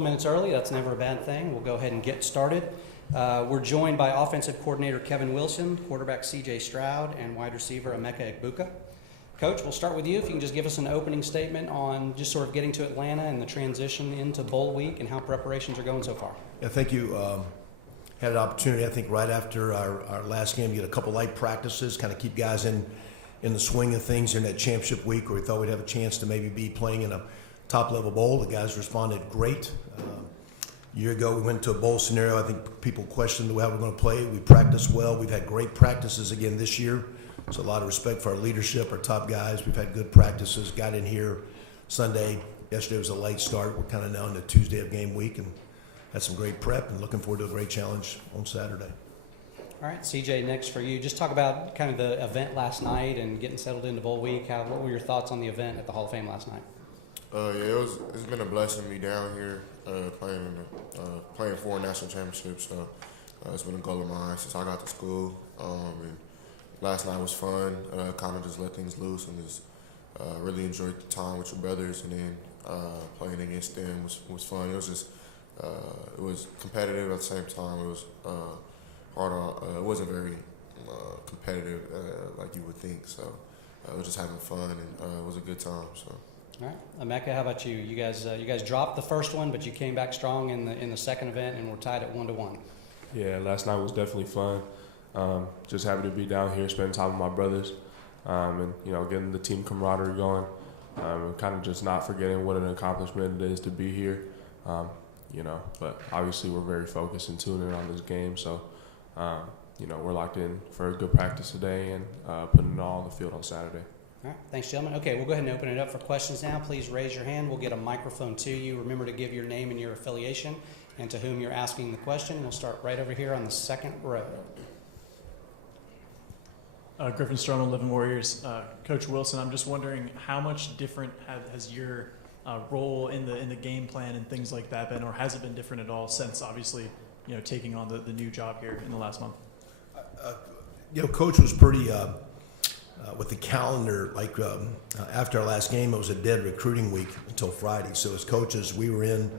couple minutes early. That's never a bad thing. We'll go ahead and get started. We're joined by offensive coordinator Kevin Wilson, quarterback C.J. Stroud, and wide receiver Emeka Egubka. Coach, we'll start with you. If you can just give us an opening statement on just sort of getting to Atlanta and the transition into bowl week and how preparations are going so far. Yeah, thank you. Had an opportunity, I think, right after our last game to get a couple light practices, kind of keep guys in the swing of things in that championship week where we thought we'd have a chance to maybe be playing in a top-level bowl. The guys responded great. A year ago, we went to a bowl scenario. I think people questioned how we're going to play. We practiced well. We've had great practices again this year. So a lot of respect for our leadership, our top guys. We've had good practices. Got in here Sunday. Yesterday was a late start. We're kind of now in the Tuesday of game week and had some great prep and looking forward to a great challenge on Saturday. All right, CJ, next for you. Just talk about kind of the event last night and getting settled into bowl week. What were your thoughts on the event at the Hall of Fame last night? It's been a blessing to be down here playing for a national championship. So it's been a goal of mine since I got to school. And last night was fun. Kind of just let things loose and just really enjoyed the time with your brothers. And then playing against them was fun. It was just it was competitive at the same time. It was hard on. It wasn't very competitive like you would think. So it was just having fun and it was a good time. So. All right, Emeka, how about you? You guys dropped the first one, but you came back strong in the second event and were tied at 1-1. Yeah, last night was definitely fun. Just happy to be down here, spending time with my brothers, and getting the team camaraderie going. And kind of just not forgetting what an accomplishment it is to be here. But obviously we're very focused and tuned in on this game. So, we're locked in for a good practice today and putting it all on the field on Saturday. All right, thanks, gentlemen. Okay, we'll go ahead and open it up for questions now. Please raise your hand. We'll get a microphone to you. Remember to give your name and your affiliation and to whom you're asking the question. We'll start right over here on the second row. Griffin Stroman, Living Warriors. Coach Wilson, I'm just wondering how much different has your role in the game plan and things like that been, or has it been different at all since obviously taking on the new job here in the last month? Coach was pretty with the calendar. After our last game, it was a dead recruiting week until Friday. So as coaches, we were in,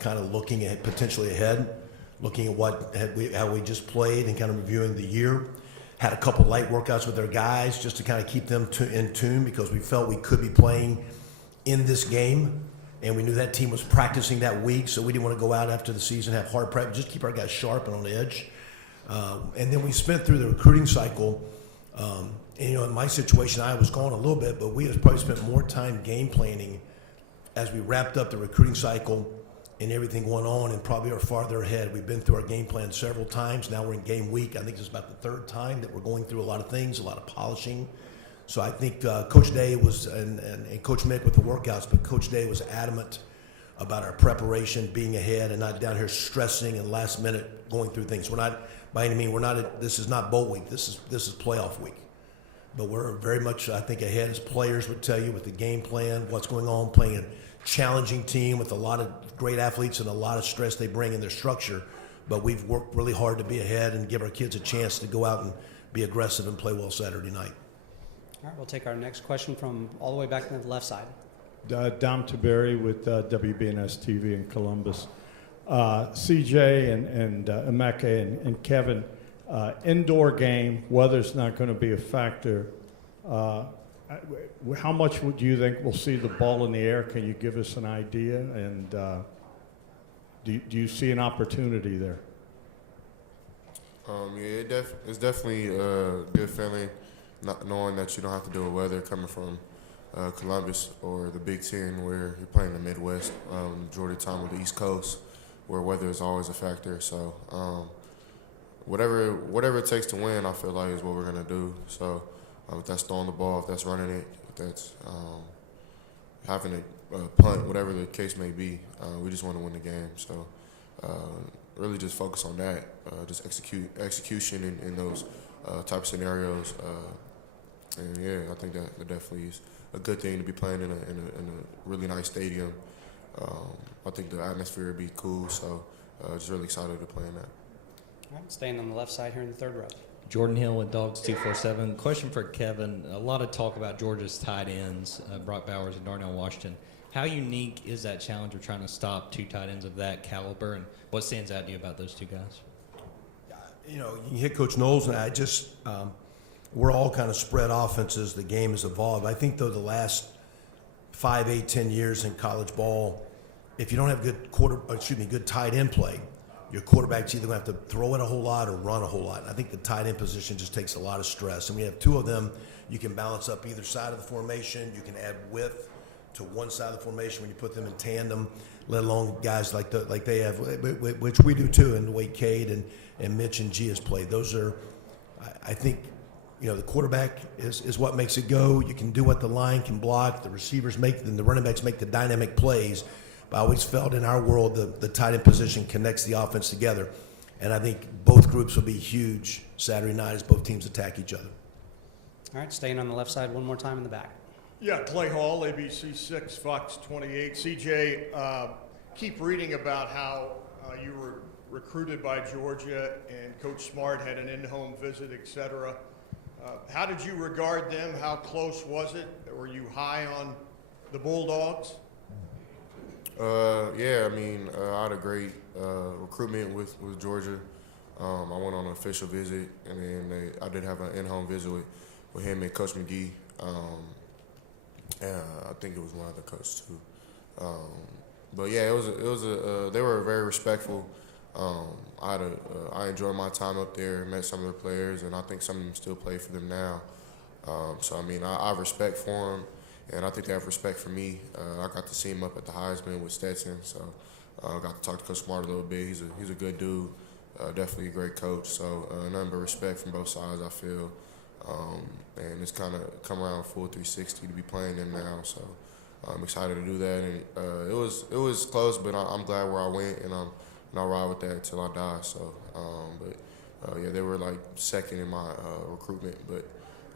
kind of looking at potentially ahead, looking at how we just played and kind of reviewing the year. Had a couple light workouts with our guys just to kind of keep them in tune because we felt we could be playing in this game, and we knew that team was practicing that week, so we didn't want to go out after the season, have hard prep, just keep our guys sharp and on the edge. And then we spent through the recruiting cycle. In my situation, I was gone a little bit, but we have probably spent more time game planning as we wrapped up the recruiting cycle and everything going on, and probably are farther ahead. We've been through our game plan several times. Now we're in game week. I think this is about the third time that we're going through a lot of things, a lot of polishing. So I think Coach Day was, and Coach Mick with the workouts, but Coach Day was adamant about our preparation, being ahead, and not down here stressing and last minute going through things. We're not, by any means, this is not bowl week. This is playoff week. But we're very much, I think, ahead as players would tell you with the game plan, what's going on, playing a challenging team with a lot of great athletes and a lot of stress they bring in their structure. But we've worked really hard to be ahead and give our kids a chance to go out and be aggressive and play well Saturday night. All right, we'll take our next question from all the way back to the left side. Dom Tiberi with WBNS TV in Columbus. CJ and Emeka and Kevin, indoor game, weather's not going to be a factor. How much would you think we'll see the ball in the air? Can you give us an idea? And do you see an opportunity there? It's definitely a good feeling, not knowing that you don't have to deal with weather coming from Columbus or the Big Ten, where you're playing the Midwest, majority of the time with the East Coast, where weather is always a factor. So whatever it takes to win, I feel like is what we're gonna do. So if that's throwing the ball, if that's running it, if that's having a punt, whatever the case may be, we just want to win the game. So really just focus on that, just execution in those type of scenarios. And I think that definitely is a good thing to be playing in a really nice stadium. I think the atmosphere would be cool, so just really excited to play in that. All right, staying on the left side here in the third row. Jordan Hill with Dogs 247. Question for Kevin. A lot of talk about Georgia's tight ends, Brock Bowers and Darnell Washington. How unique is that challenge of trying to stop two tight ends of that caliber, and what stands out to you about those two guys? You know, you can hit Coach Knowles, and I just we're all kind of spread offenses. The game has evolved. I think, though, the last 5, 8, 10 years in college ball, if you don't have good tight end play, your quarterback's either going to have to throw it a whole lot or run a whole lot. And I think the tight end position just takes a lot of stress. And we have two of them. You can balance up either side of the formation. You can add width to one side of the formation when you put them in tandem, let alone guys like they have, which we do too, in the way Cade and Mitch and G has played. Those are, I think, you know, the quarterback is what makes it go. You can do what the line can block. The receivers make, and the running backs make the dynamic plays. But I always felt in our world the tight end position connects the offense together. And I think both groups will be huge Saturday night as both teams attack each other. All right, staying on the left side one more time in the back. Yeah, Clay Hall, ABC 6, Fox 28. CJ, keep reading about how you were recruited by Georgia and Coach Smart had an in-home visit, etc. How did you regard them? How close was it? Were you high on the Bulldogs? Yeah, I mean, I had a great recruitment with Georgia. I went on an official visit, and then I did have an in-home visit with him and Coach McGee. I think it was one other coach too. But yeah, it was they were very respectful. I enjoyed my time up there, met some of the players, and I think some of them still play for them now. So I mean, I have respect for them, and I think they have respect for me. I got to see him up at the Heisman with Stetson, so I got to talk to Coach Smart a little bit. He's a good dude, definitely a great coach. So nothing but respect from both sides, I feel. And it's kind of come around full 360 to be playing them now. So I'm excited to do that. And it was close, but I'm glad where I went, and I'll ride with that until I die. So, yeah, they were like second in my recruitment, but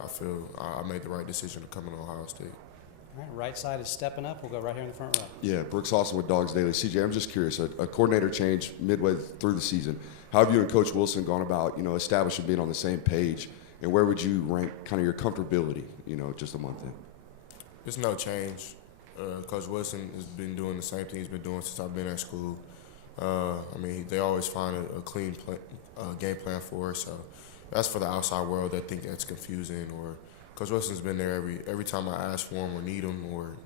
I feel I made the right decision to come into Ohio State. All right, right side is stepping up. We'll go right here in the front row. Yeah, Brooks Austin with Dogs Daily. CJ, I'm just curious, a coordinator change midway through the season. How have you and Coach Wilson gone about, establishing being on the same page, and where would you rank kind of your comfortability, just a month in? There's no change. Coach Wilson has been doing the same thing he's been doing since I've been at school. I mean, they always find a clean game plan for us. So that's for the outside world that think that's confusing. Or Coach Wilson's been there every time I ask for him or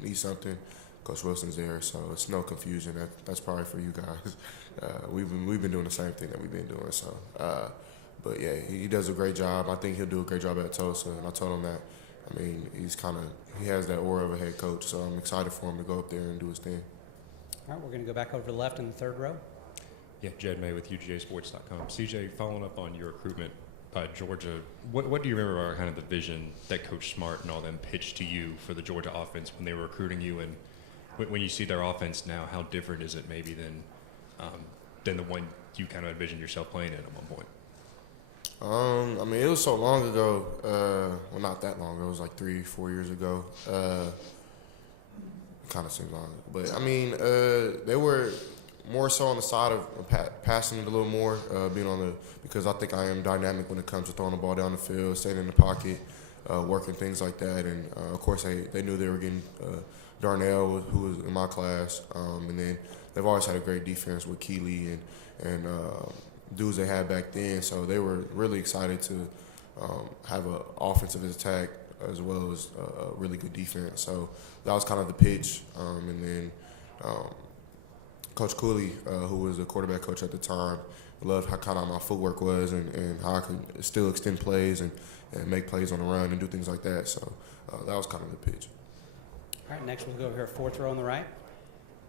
need something. Coach Wilson's there, so it's no confusion. That's probably for you guys. We've been doing the same thing that we've been doing. So, but yeah, he does a great job. I think he'll do a great job at Tulsa, and I told him that. I mean, he has that aura of a head coach, so I'm excited for him to go up there and do his thing. All right, we're going to go back over to the left in the third row. Yeah, Jed May with UGAsports.com. CJ, following up on your recruitment by Georgia, what do you remember about kind of the vision that Coach Smart and all them pitched to you for the Georgia offense when they were recruiting you? And when you see their offense now, how different is it maybe than the one you kind of envisioned yourself playing in at one point? I mean, it was so long ago. Well, not that long ago. It was like 3-4 years ago. Kind of seems long, but I mean, they were more so on the side of passing it a little more, because I think I am dynamic when it comes to throwing the ball down the field, staying in the pocket, working things like that, and of course they knew they were getting Darnell, who was in my class, and then they've always had a great defense with Keeley and dudes they had back then, so they were really excited to have an offensive attack as well as a really good defense. So that was kind of the pitch. And then Coach Cooley, who was the quarterback coach at the time, loved how kind of my footwork was and how I could still extend plays and make plays on the run and do things like that. So that was kind of the pitch. All right, next we'll go over here, fourth row on the right.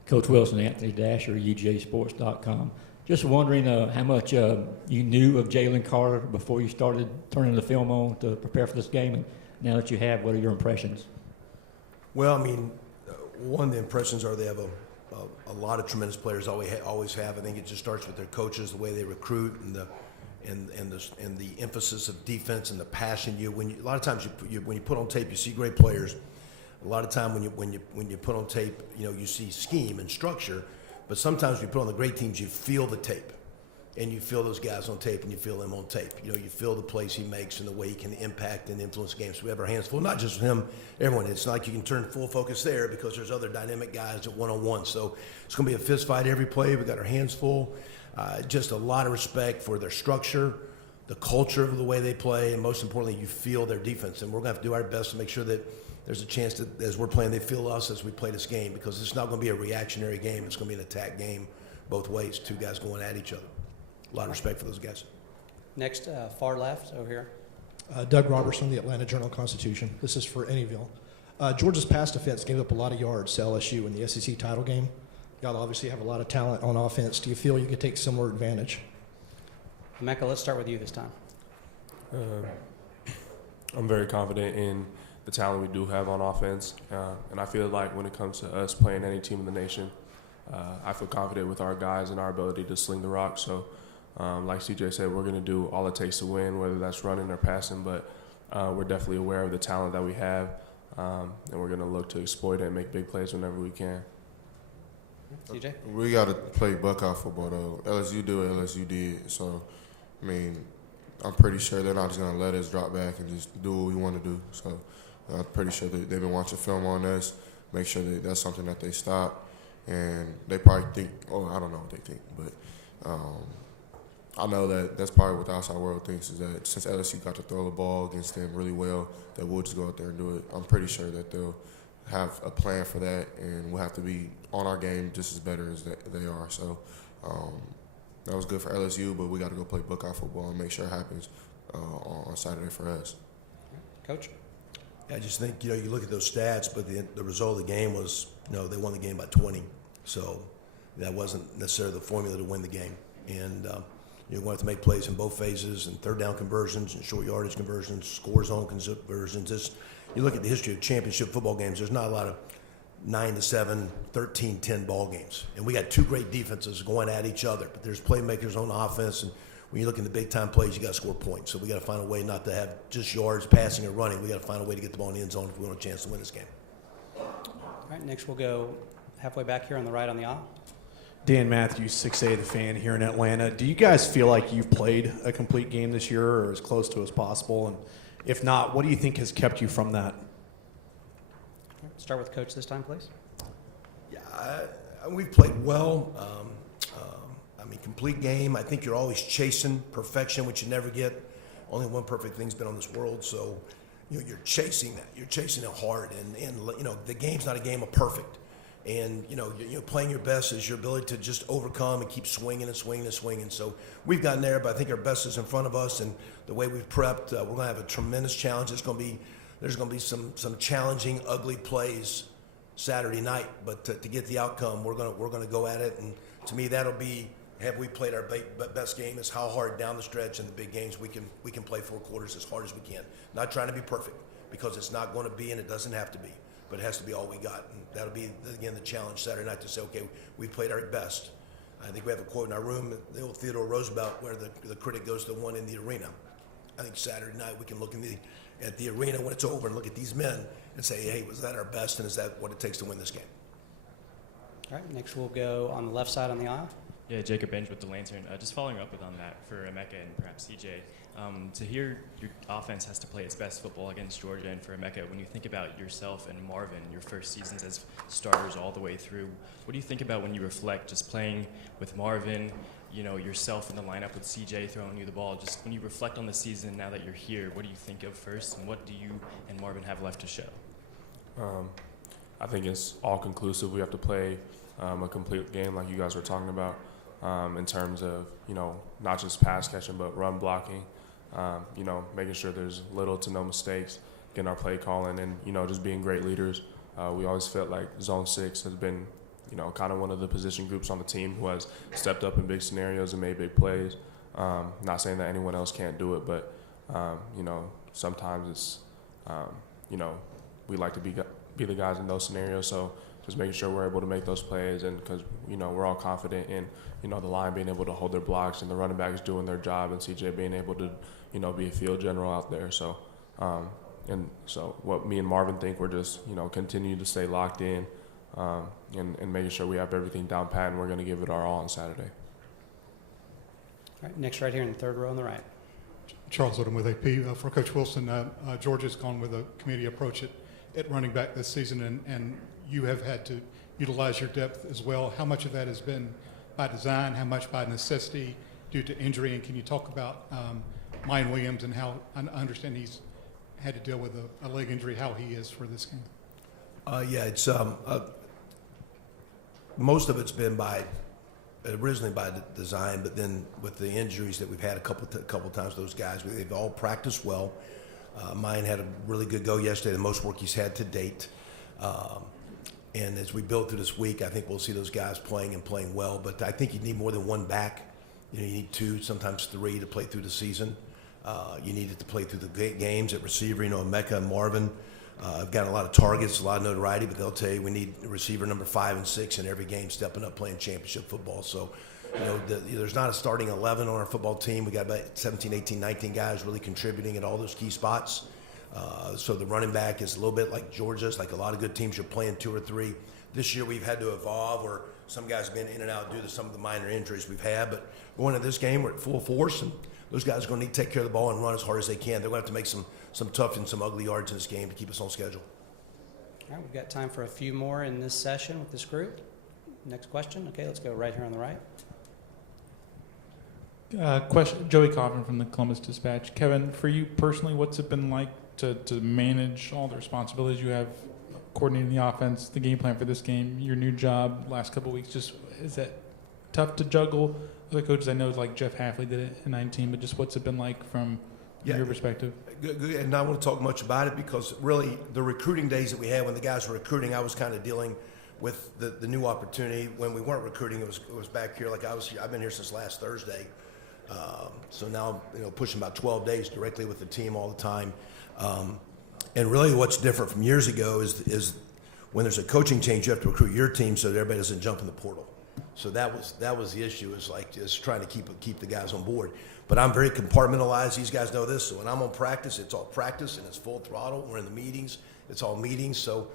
Coach Wilson, Anthony Dasher, UGAsports.com. Just wondering how much you knew of Jalen Carter before you started turning the film on to prepare for this game, and now that you have, what are your impressions? Well, I mean, one of the impressions are they have a lot of tremendous players. Always have. I think it just starts with their coaches, the way they recruit, and the emphasis of defense and the passion. A lot of times when you put on tape, you see great players. A lot of time when you put on tape, you see scheme and structure. But sometimes when you put on the great teams, you feel the tape. and you feel those guys on tape, and you feel him on tape. You know, you feel the plays he makes and the way he can impact and influence games. We have our hands full, not just with him, everyone. It's not like you can turn full focus there because there's other dynamic guys at one-on-one. So it's going to be a fist fight every play. We got our hands full. Just a lot of respect for their structure, the culture of the way they play, and most importantly, you feel their defense. And we're going to have to do our best to make sure that there's a chance that as we're playing, they feel us as we play this game, because it's not going to be a reactionary game. It's going to be an attack game both ways, two guys going at each other. A lot of respect for those guys. Next, far left over here. Doug Robertson, the Atlanta Journal-Constitution. This is for Anyville. Georgia's pass defense gave up a lot of yards to LSU in the SEC title game. Y'all obviously have a lot of talent on offense. Do you feel you could take similar advantage? Emeka, let's start with you this time. I'm very confident in the talent we do have on offense, and I feel like when it comes to us playing any team in the nation, I feel confident with our guys and our ability to sling the rock. So, like CJ said, we're going to do all it takes to win, whether that's running or passing, but we're definitely aware of the talent that we have, and we're going to look to exploit it and make big plays whenever we can. CJ? We got to play Buckeye football, though. LSU do what LSU did. So, I mean, I'm pretty sure they're not just going to let us drop back and just do what we want to do. So, I'm pretty sure they've been watching film on us, make sure that that's something that they stop. And they probably think, oh, I don't know what they think, but I know that that's probably what the outside world thinks, is that since LSU got to throw the ball against them really well, that we'll just go out there and do it. I'm pretty sure that they'll have a plan for that, and we'll have to be on our game just as better as they are. So that was good for LSU, but we got to go play Buckeye football and make sure it happens on Saturday for us. Coach? I just think, you look at those stats, but the result of the game was, they won the game by 20. So that wasn't necessarily the formula to win the game. And you're going to have to make plays in both phases, and third down conversions and short yardage conversions, score zone conversions. You look at the history of championship football games, there's not a lot of 9-7, 13-10 ball games. And we got two great defenses going at each other, but there's playmakers on offense, and when you look in the big-time plays, you got to score points. So we got to find a way not to have just yards passing or running. We got to find a way to get the ball in the end zone if we want a chance to win this game. All right, next we'll go halfway back here on the right on the aisle. Dan Matthews, 6A The Fan here in Atlanta. Do you guys feel like you've played a complete game this year, or as close to as possible? And if not, what do you think has kept you from that? Start with Coach this time, please. Yeah, we've played well. Complete game. I think you're always chasing perfection, which you never get. Only one perfect thing's been on this world, so you're chasing that. You're chasing it hard, and the game's not a game of perfect. And you're playing your best is your ability to just overcome and keep swinging and swinging and swinging. So we've gotten there, but I think our best is in front of us, and the way we've prepped, we're going to have a tremendous challenge. There's going to be some challenging, ugly plays Saturday night, but to get the outcome, we're going to go at it, and to me that'll be. Have we played our best game? Is how hard down the stretch in the big games we can play 4 quarters as hard as we can. Not trying to be perfect, because it's not going to be, and it doesn't have to be, but it has to be all we got. And that'll be, again, the challenge Saturday night, to say, okay, we played our best. I think we have a quote in our room, the old Theodore Roosevelt, where the critic goes to the one in the arena. I think Saturday night we can look at the arena when it's over and look at these men and say, hey, was that our best, and is that what it takes to win this game? All right, next we'll go on the left side on the aisle. Yeah, Jacob Benj with the Lantern. Just following up on that for Emeka and perhaps CJ, to hear your offense has to play its best football against Georgia, and for Emeka, when you think about yourself and Marvin, your first seasons as starters all the way through, what do you think about when you reflect just playing with Marvin, yourself in the lineup with CJ throwing you the ball? Just when you reflect on the season now that you're here, what do you think of first, and what do you and Marvin have left to show? I think it's all conclusive. We have to play a complete game like you guys were talking about. In terms of, not just pass catching, but run blocking, making sure there's little to no mistakes, getting our play calling, and, just being great leaders. We always felt like Zone 6 has been, kind of one of the position groups on the team who has stepped up in big scenarios and made big plays. Not saying that anyone else can't do it, but, sometimes it's, we like to be the guys in those scenarios. So just making sure we're able to make those plays, and because, we're all confident in, the line being able to hold their blocks and the running backs doing their job, and CJ being able to, be a field general out there. So, and so what me and Marvin think, we're just, continue to stay locked in and making sure we have everything down pat, and we're going to give it our all on Saturday. right, next right here in the third row on the right. Charles Odom with AP. For Coach Wilson, Georgia's gone with a community approach at running back this season, and you have had to utilize your depth as well. How much of that has been by design, how much by necessity due to injury, and can you talk about Mayan Williams and how I understand he's had to deal with a leg injury, how he is for this game? Yeah, it's most of it's been originally by design, but then with the injuries that we've had a couple times, those guys, they've all practiced well. Mine had a really good go yesterday, the most work he's had to date. And as we build through this week, I think we'll see those guys playing well. But I think you need more than one back. You need two, sometimes three, to play through the season. You need it to play through the games at receiver. Emeka and Marvin have got a lot of targets, a lot of notoriety, but they'll tell you we need receiver number 5 and 6 in every game stepping up playing championship football. So, there's not a starting 11 on our football team. We got about 17, 18, 19 guys really contributing at all those key spots. So the running back is a little bit like Georgia's, like a lot of good teams are playing 2 or 3. This year we've had to evolve, or some guys have been in and out due to some of the minor injuries we've had. But going into this game, we're at full force, and those guys are going to need to take care of the ball and run as hard as they can. They're going to have to make some tough and some ugly yards in this game to keep us on schedule. All right, we've got time for a few more in this session with this group. Next question. Okay, let's go right here on the right. Question, Joey Coffin from the Columbus Dispatch. Kevin, for you personally, what's it been like to manage all the responsibilities you have, coordinating the offense, the game plan for this game, your new job last couple of weeks? Just, is that tough to juggle? Other coaches I know, like Jeff Halfley did it in 19, but just what's it been like from your perspective? Good, and I want to talk much about it because really the recruiting days that we had when the guys were recruiting, I was kind of dealing with the new opportunity. When we weren't recruiting, it was back here. Like I've been here since last Thursday. So now, pushing about 12 days directly with the team all the time. And really what's different from years ago is when there's a coaching change, you have to recruit your team so that everybody doesn't jump in the portal. So that was the issue, is like just trying to keep the guys on board. But I'm very compartmentalized. These guys know this. So when I'm on practice, it's all practice and it's full throttle. We're in the meetings. It's all meetings. So,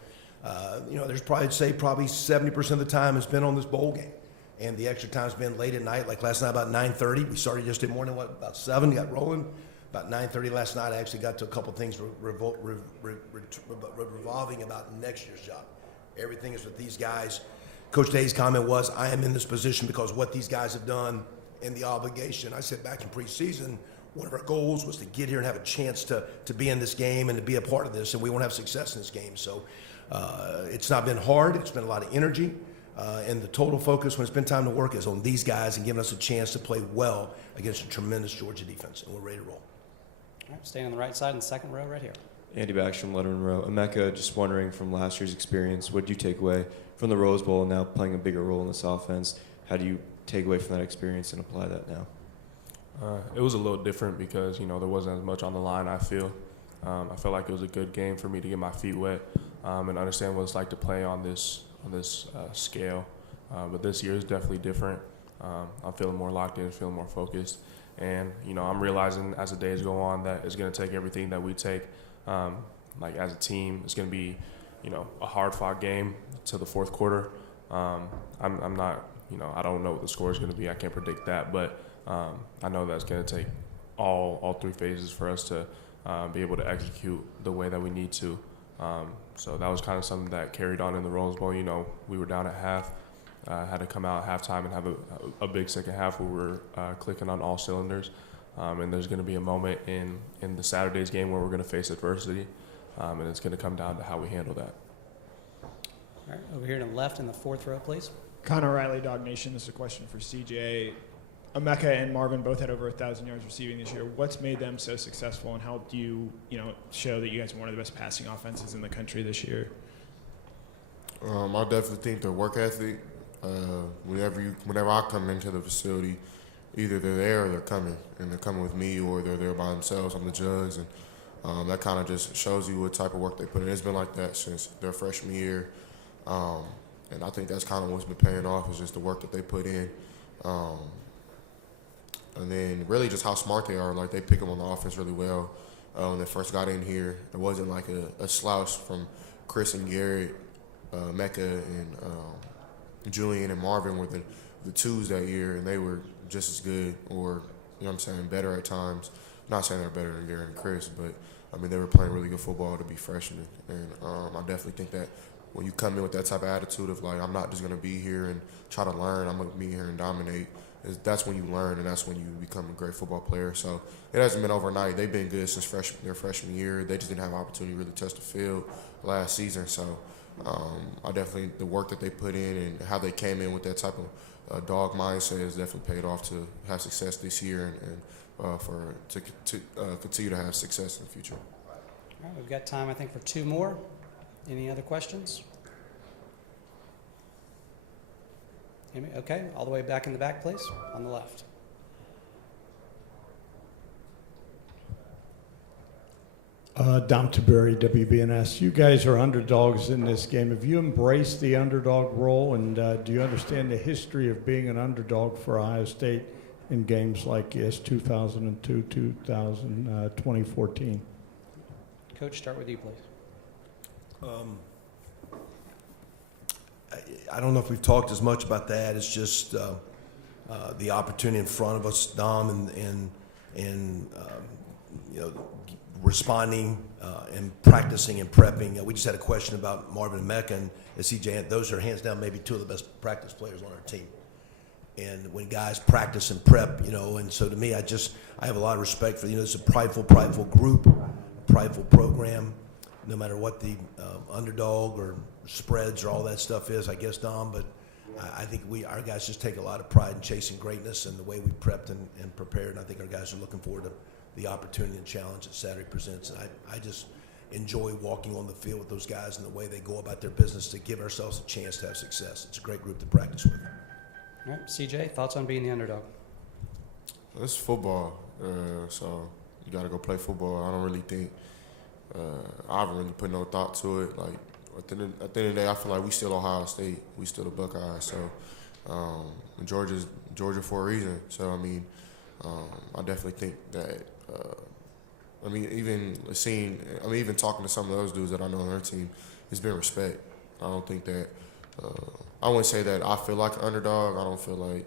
there's probably 70% of the time has been on this bowl game. And the extra time's been late at night, like last night about 9:30. We started yesterday morning, about 7, got rolling. About 9:30 last night, I actually got to a couple things revolving about next year's job. Everything is with these guys. Coach Day's comment was, I am in this position because what these guys have done and the obligation. I said back in preseason, one of our goals was to get here and have a chance to be in this game and to be a part of this, and we won't have success in this game. So it's not been hard. It's been a lot of energy. And the total focus when it's been time to work is on these guys and giving us a chance to play well against a tremendous Georgia defense, and we're ready to roll. All right, staying on the right side in the second row right here. Andy Backstrom, Letterman Row. Emeka, just wondering from last year's experience, what did you take away from the Rose Bowl and now playing a bigger role in this offense? How do you take away from that experience and apply that now? It was a little different because, there wasn't as much on the line, I feel. I felt like it was a good game for me to get my feet wet and understand what it's like to play on this scale. But this year is definitely different. I'm feeling more locked in, feeling more focused. And, I'm realizing as the days go on that it's going to take everything that we take. As a team, it's going to be, a hard-fought game to the fourth quarter. I'm not, I don't know what the score is going to be. I can't predict that. But I know that's going to take all 3 phases for us to be able to execute the way that we need to. So that was kind of something that carried on in the Rose Bowl. We were down at half, had to come out at halftime and have a big second half where we're clicking on all cylinders. And there's going to be a moment in the Saturday's game where we're going to face adversity, and it's going to come down to how we handle that. All right, over here to the left in the fourth row, please. Connor Riley, Dog Nation. This is a question for CJ. Emeka and Marvin both had over 1,000 yards receiving this year. What's made them so successful, and how do you, show that you guys are one of the best passing offenses in the country this year? I definitely think their work ethic. Whenever I come into the facility, either they're there or they're coming, and they're coming with me, or they're there by themselves. I'm the judge, and that kind of just shows you what type of work they put in. It's been like that since their freshman year, and I think that's kind of what's been paying off, is just the work that they put in. And then really just how smart they are. Like, they pick them on the offense really well. When they first got in here, it wasn't like a slouch from Chris and Garrett, Emeka and Julian and Marvin were the twos that year, and they were just as good or know what I'm saying, better at times. Not saying they're better than Gary and Chris, but I mean, they were playing really good football to be freshmen. And I definitely think that when you come in with that type of attitude of like, I'm not just going to be here and try to learn, I'm going to be here and dominate, that's when you learn and that's when you become a great football player. So it hasn't been overnight. They've been good since their freshman year. They just didn't have an opportunity to really touch the field last season. So I definitely, the work that they put in and how they came in with that type of dog mindset has definitely paid off to have success this year and to continue to have success in the future. All right, we've got time, I think, for two more. Any other questions? Okay, all the way back in the back, please, on the left. Dom Taberry, WBNS. You guys are underdogs in this game. Have you embraced the underdog role, and do you understand the history of being an underdog for Ohio State in games like 2002, 2014? Coach, start with you, please. I don't know if we've talked as much about that. It's just the opportunity in front of us, Dom, and you know, responding and practicing and prepping. We just had a question about Marvin and Emeka and CJ. Those are hands down maybe two of the best practice players on our team. And when guys practice and prep, you know, and so to me, I have a lot of respect for, you know, it's a prideful group, prideful program, no matter what the underdog or spreads or all that stuff is, I guess, Dom, but I think our guys just take a lot of pride in chasing greatness and the way we prepped and prepared, and I think our guys are looking forward to the opportunity and challenge that Saturday presents, and I just enjoy walking on the field with those guys and the way they go about their business to give ourselves a chance to have success. It's a great group to practice with. All right, CJ, thoughts on being the underdog? It's football, so you got to go play football. I don't really think I haven't really put no thought to it. Like at the end of the day, I feel like we still Ohio State, we still the Buckeyes. So Georgia for a reason. So I mean, I definitely think that. I mean, even talking to some of those dudes that I know on their team, it's been respect. I don't think that. I wouldn't say that I feel like an underdog. I don't feel like.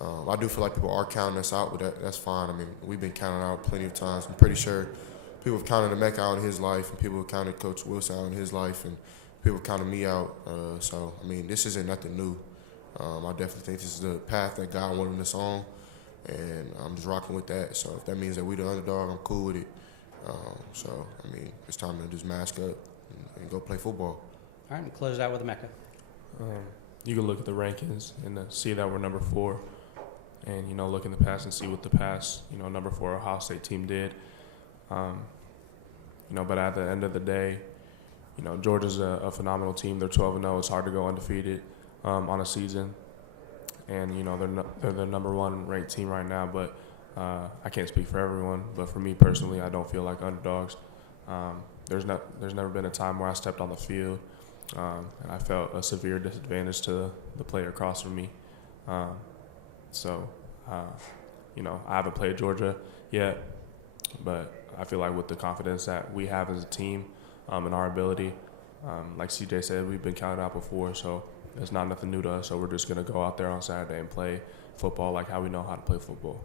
I do feel like people are counting us out, but that's fine. I mean, we've been counted out plenty of times. I'm pretty sure people have counted Emeka out in his life, and people have counted Coach Wilson out in his life, and people have counted me out. So, I mean, this isn't nothing new. I definitely think this is the path that God wanted us on, and I'm just rocking with that. So if that means that we the underdog, I'm cool with it. So, I mean, it's time to just mask up and go play football. All right, and close out with Emeka. You can look at the rankings and see that we're number 4. And, you know, look in the past and see what the past, you know, number 4 Ohio State team did. You know, but at the end of the day, you know, Georgia's a phenomenal team. They're 12-0. It's hard to go undefeated on a season. And, you know, they're the number 1 ranked team right now. But I can't speak for everyone. But for me personally, I don't feel like underdogs. There's never been a time where I stepped on the field and I felt a severe disadvantage to the player across from me. You know, I haven't played Georgia yet, but I feel like with the confidence that we have as a team and our ability, like CJ said, we've been counted out before, so it's not nothing new to us. So we're just going to go out there on Saturday and play football like how we know how to play football.